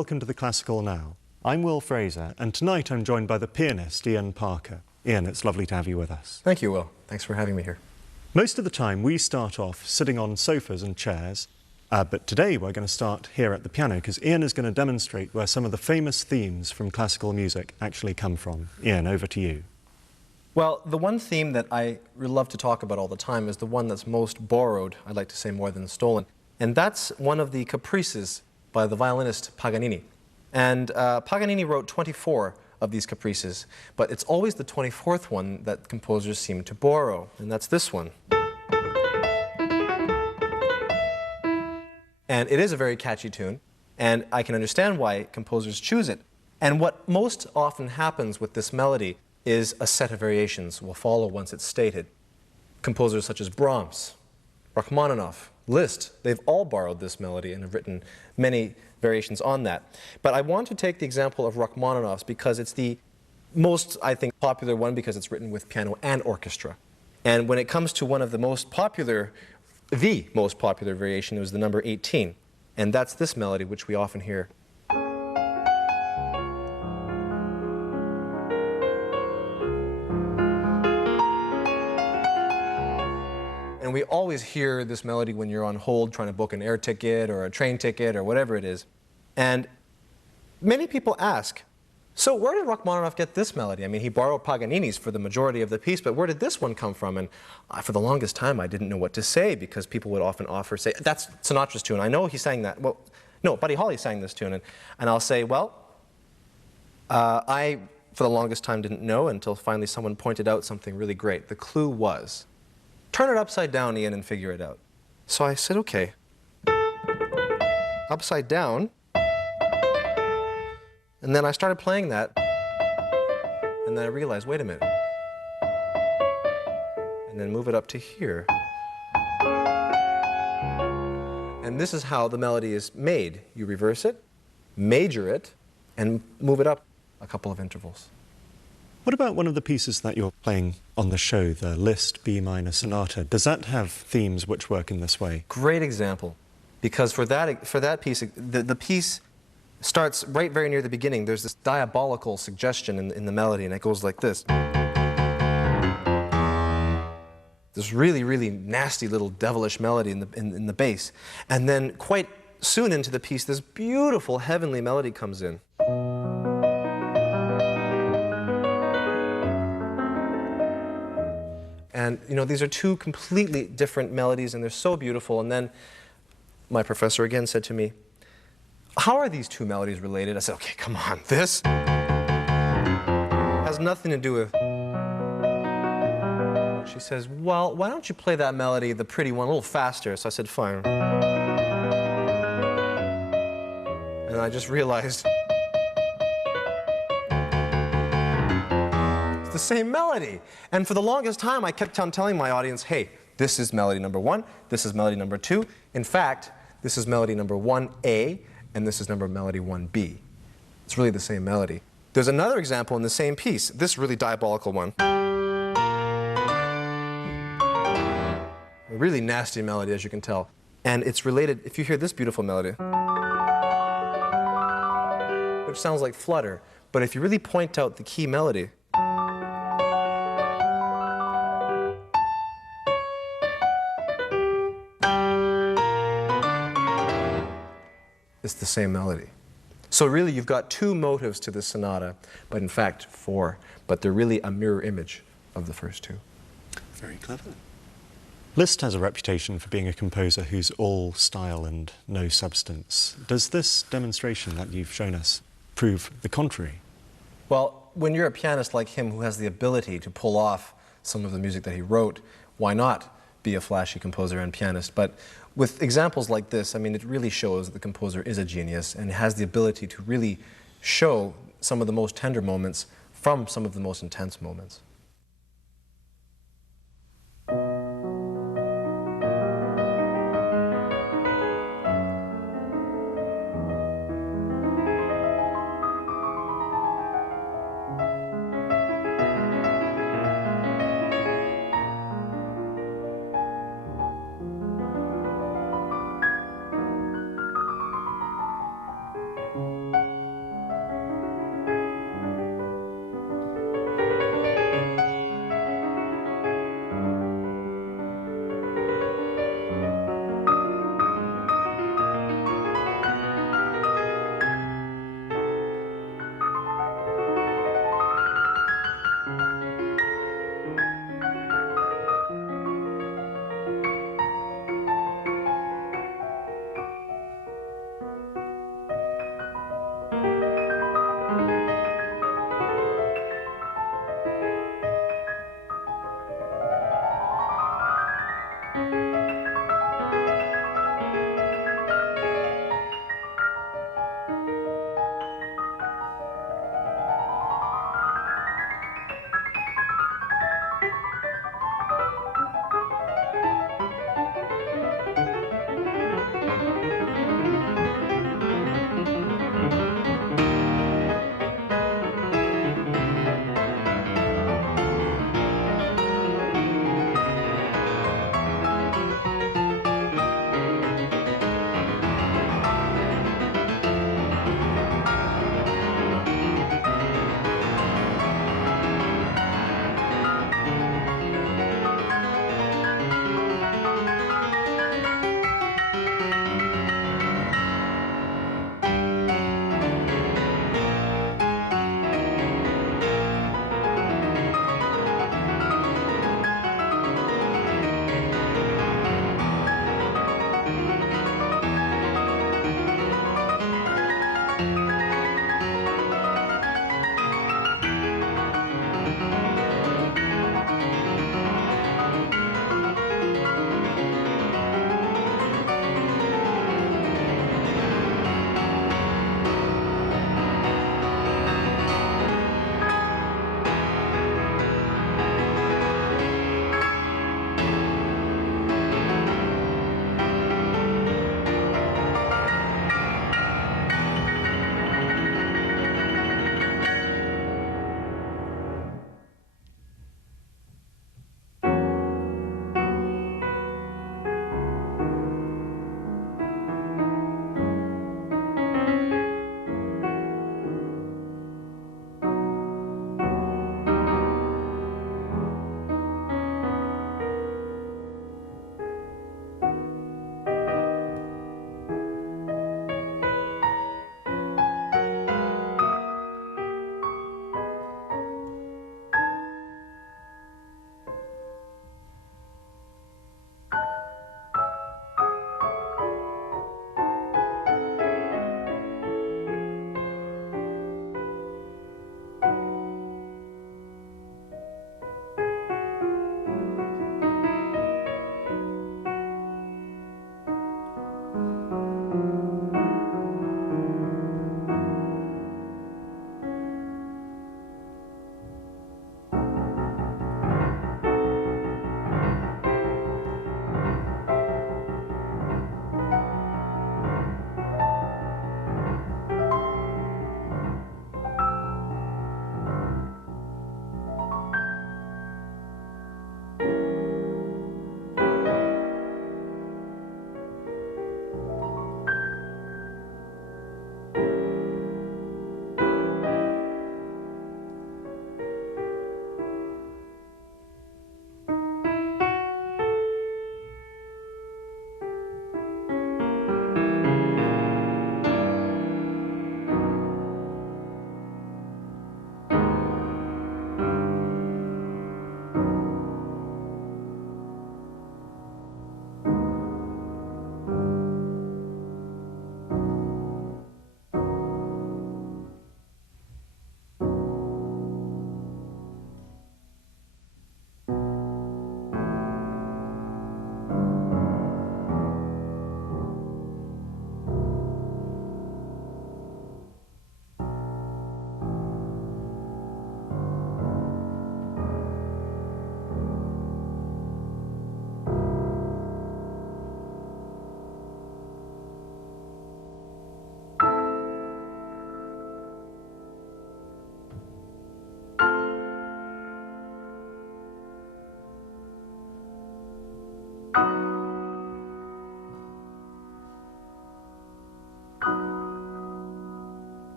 welcome to the Classical Now. I'm Will Fraser, and tonight I'm joined by the pianist Ian Parker. Ian, it's lovely to have you with us. Thank you, Will. Thanks for having me here. Most of the time we start off sitting on sofas and chairs, but today we're going to start here at the piano because Ian is going to demonstrate where some of the famous themes from classical music actually come from. Ian, over to you. Well, the one theme that I really love to talk about all the time is the one that's most borrowed, I'd like to say more than stolen, and that's one of the caprices by the violinist Paganini. And Paganini wrote 24 of these caprices, but it's always the 24th one that composers seem to borrow, and that's this one. And it is a very catchy tune, and I can understand why composers choose it. And what most often happens with this melody is a set of variations will follow once it's stated. Composers such as Brahms, Rachmaninoff, Liszt, they've all borrowed this melody and have written many variations on that. But I want to take the example of Rachmaninoff's because it's the most, I think, popular one because it's written with piano and orchestra. And when it comes to one of the most popular variation, it was the number 18. And that's this melody, which we often hear. And we always hear this melody when you're on hold trying to book an air ticket or a train ticket or whatever it is. And many people ask, so where did Rachmaninoff get this melody? I mean, he borrowed Paganini's for the majority of the piece, but where did this one come from? And for the longest time, I didn't know what to say because people would often say, that's Sinatra's tune. I know he sang that. Well, no, Buddy Holly sang this tune. And I'll say, well, I, for the longest time, didn't know until finally someone pointed out something really great. The clue was, turn it upside down, Ian, and figure it out. So I said, okay. Upside down. And then I started playing that. And then I realized, wait a minute. And then move it up to here. And this is how the melody is made. You reverse it, major it, and move it up a couple of intervals. What about one of the pieces that you're playing on the show, the Liszt B minor Sonata? Does that have themes which work in this way? Great example, because for that piece, the piece starts right very near the beginning. There's this diabolical suggestion in the melody, and it goes like this. This really, really nasty little devilish melody in the bass. And then quite soon into the piece, this beautiful heavenly melody comes in. And, you know, these are two completely different melodies, and they're so beautiful. And then my professor again said to me, how are these two melodies related? I said, okay, come on, this has nothing to do with... She says, well, why don't you play that melody, the pretty one, a little faster? So I said, fine. And I just realized, the same melody. And for the longest time, I kept on telling my audience, hey, this is melody number 1, this is melody number 2. In fact, this is melody number 1A, and this is melody 1B. It's really the same melody. There's another example in the same piece, this really diabolical one. A really nasty melody, as you can tell. And it's related, if you hear this beautiful melody, which sounds like flutter, but if you really point out the key melody, it's the same melody. So really, you've got two motives to this sonata, but in fact, 4. But they're really a mirror image of the first 2. Very clever. Liszt has a reputation for being a composer who's all style and no substance. Does this demonstration that you've shown us prove the contrary? Well, when you're a pianist like him who has the ability to pull off some of the music that he wrote, why not be a flashy composer and pianist? But with examples like this, I mean, it really shows that the composer is a genius and has the ability to really show some of the most tender moments from some of the most intense moments.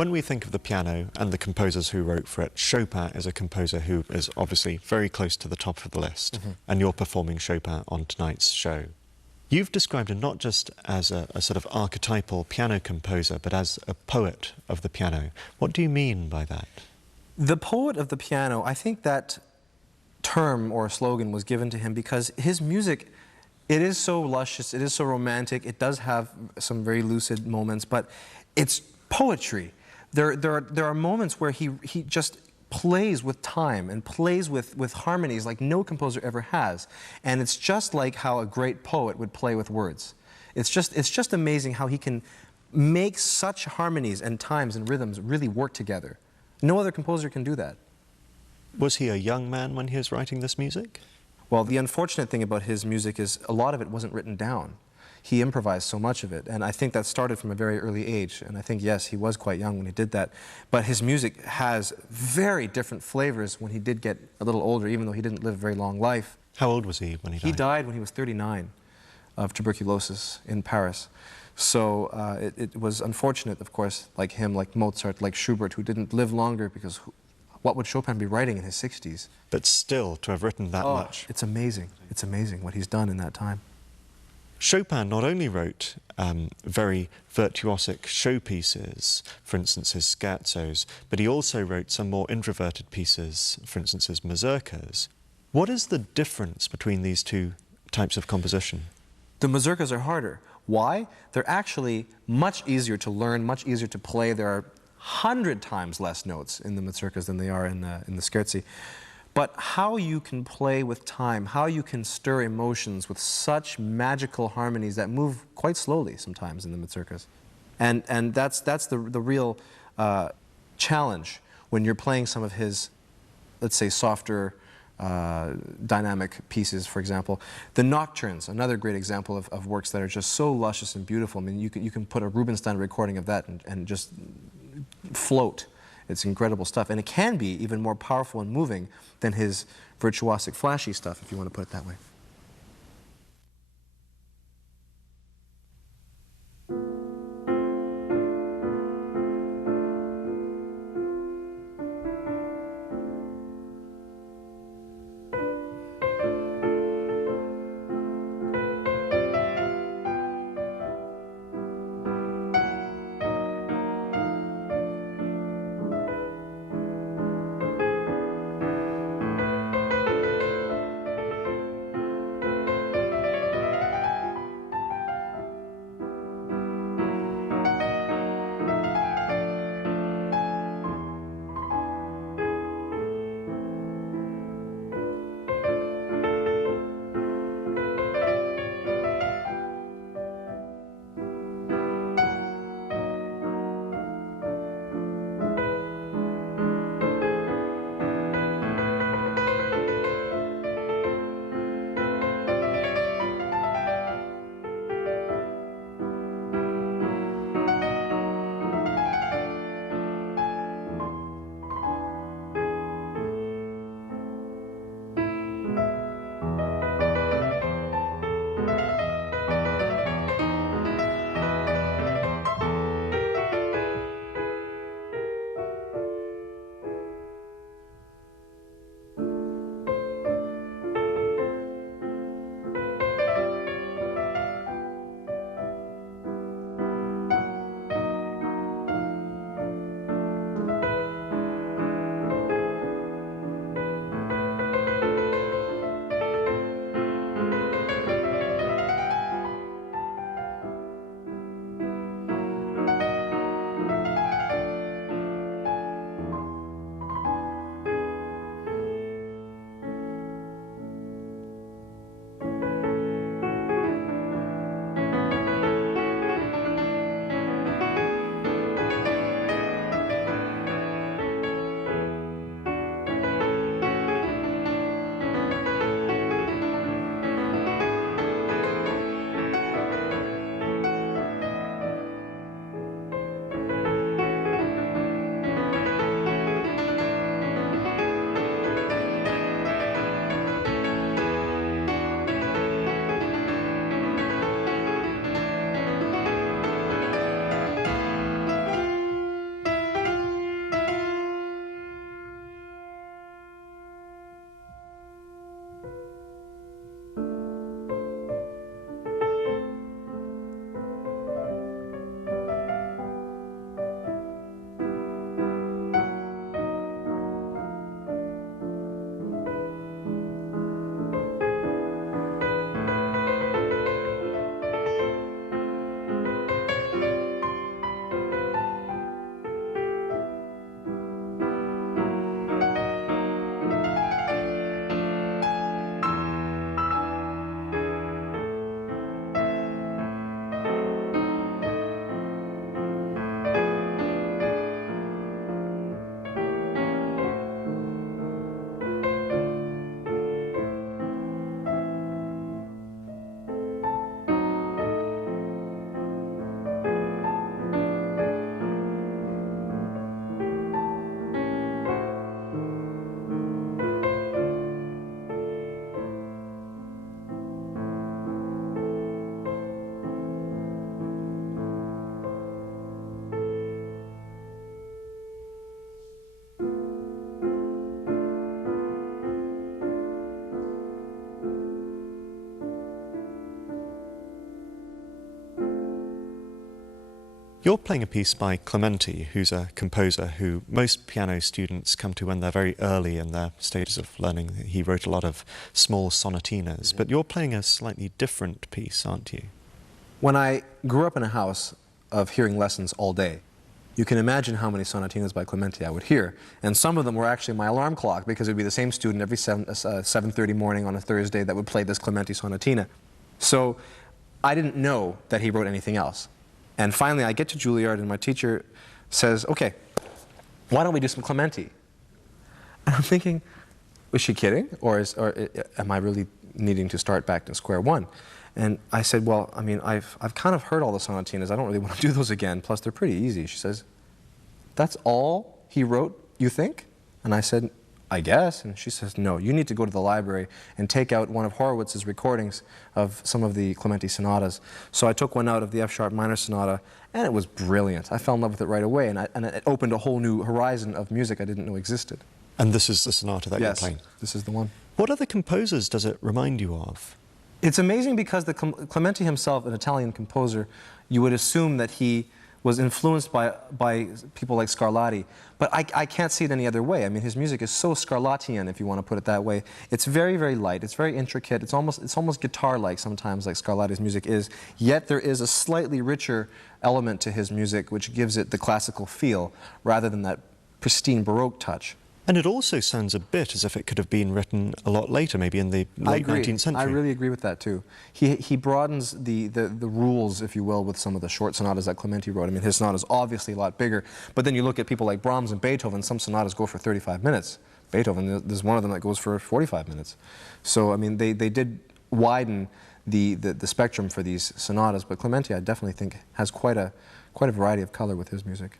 When we think of the piano and the composers who wrote for it, Chopin is a composer who is obviously very close to the top of the list, and you're performing Chopin on tonight's show. You've described him not just as a sort of archetypal piano composer, but as a poet of the piano. What do you mean by that? The poet of the piano, I think that term or slogan was given to him because his music, it is so luscious, it is so romantic, it does have some very lucid moments, but it's poetry. There are moments where he just plays with time and plays with harmonies like no composer ever has. And it's just like how a great poet would play with words. It's just amazing how he can make such harmonies and times and rhythms really work together. No other composer can do that. Was he a young man when he was writing this music? Well, the unfortunate thing about his music is a lot of it wasn't written down. He improvised so much of it, and I think that started from a very early age, and I think, yes, he was quite young when he did that. But his music has very different flavors when he did get a little older, even though he didn't live a very long life. How old was he when he died? He died when he was 39 of tuberculosis in Paris. So it was unfortunate, of course, like him, like Mozart, like Schubert, who didn't live longer, because what would Chopin be writing in his 60s? But still, to have written that much. It's amazing. It's amazing what he's done in that time. Chopin not only wrote very virtuosic showpieces, for instance his scherzos, but he also wrote some more introverted pieces, for instance his mazurkas. What is the difference between these two types of composition? The mazurkas are harder. Why? They're actually much easier to learn, much easier to play. There are 100 times less notes in the mazurkas than there are in the scherzi. But how you can play with time, how you can stir emotions with such magical harmonies that move quite slowly sometimes in the mazurkas. And that's the real challenge when you're playing some of his, let's say, softer, dynamic pieces, for example. The Nocturnes, another great example of works that are just so luscious and beautiful. I mean, you can put a Rubinstein recording of that and just float. It's incredible stuff, and it can be even more powerful and moving than his virtuosic, flashy stuff, if you want to put it that way. You're playing a piece by Clementi, who's a composer who most piano students come to when they're very early in their stages of learning. He wrote a lot of small sonatinas, but you're playing a slightly different piece, aren't you? When I grew up in a house of hearing lessons all day, you can imagine how many sonatinas by Clementi I would hear. And some of them were actually my alarm clock, because it would be the same student every 7:30 morning on a Thursday that would play this Clementi sonatina. So I didn't know that he wrote anything else. And finally, I get to Juilliard, and my teacher says, okay, why don't we do some Clementi? And I'm thinking, was she kidding? Or am I really needing to start back to square one? And I said, well, I mean, I've kind of heard all the sonatinas. I don't really want to do those again. Plus, they're pretty easy. She says, that's all he wrote, you think? And I said, I guess. And she says, no, you need to go to the library and take out one of Horowitz's recordings of some of the Clementi sonatas. So I took one out of the F-sharp minor sonata, and it was brilliant. I fell in love with it right away, and it opened a whole new horizon of music I didn't know existed. And this is the sonata that you're playing? Yes, this is the one. What other composers does it remind you of? It's amazing because Clementi himself, an Italian composer, you would assume that he was influenced by people like Scarlatti, but I can't see it any other way. I mean, his music is so Scarlattian, if you want to put it that way. It's very, very light. It's very intricate. It's almost guitar-like sometimes, like Scarlatti's music is. Yet there is a slightly richer element to his music, which gives it the classical feel rather than that pristine Baroque touch. And it also sounds a bit as if it could have been written a lot later, maybe in the late 19th century. I really agree with that, too. He broadens the rules, if you will, with some of the short sonatas that Clementi wrote. I mean, his sonata's obviously a lot bigger, but then you look at people like Brahms and Beethoven, some sonatas go for 35 minutes. Beethoven, there's one of them that goes for 45 minutes. So, I mean, they did widen the spectrum for these sonatas, but Clementi, I definitely think, has quite a variety of color with his music.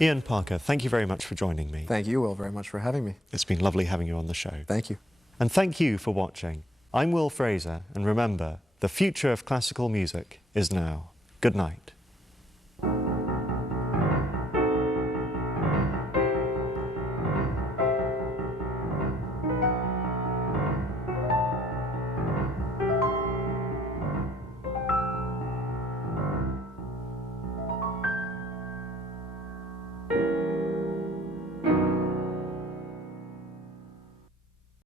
Ian Parker, thank you very much for joining me. Thank you, Will, very much for having me. It's been lovely having you on the show. Thank you. And thank you for watching. I'm Will Fraser, and remember, the future of classical music is now. Good night.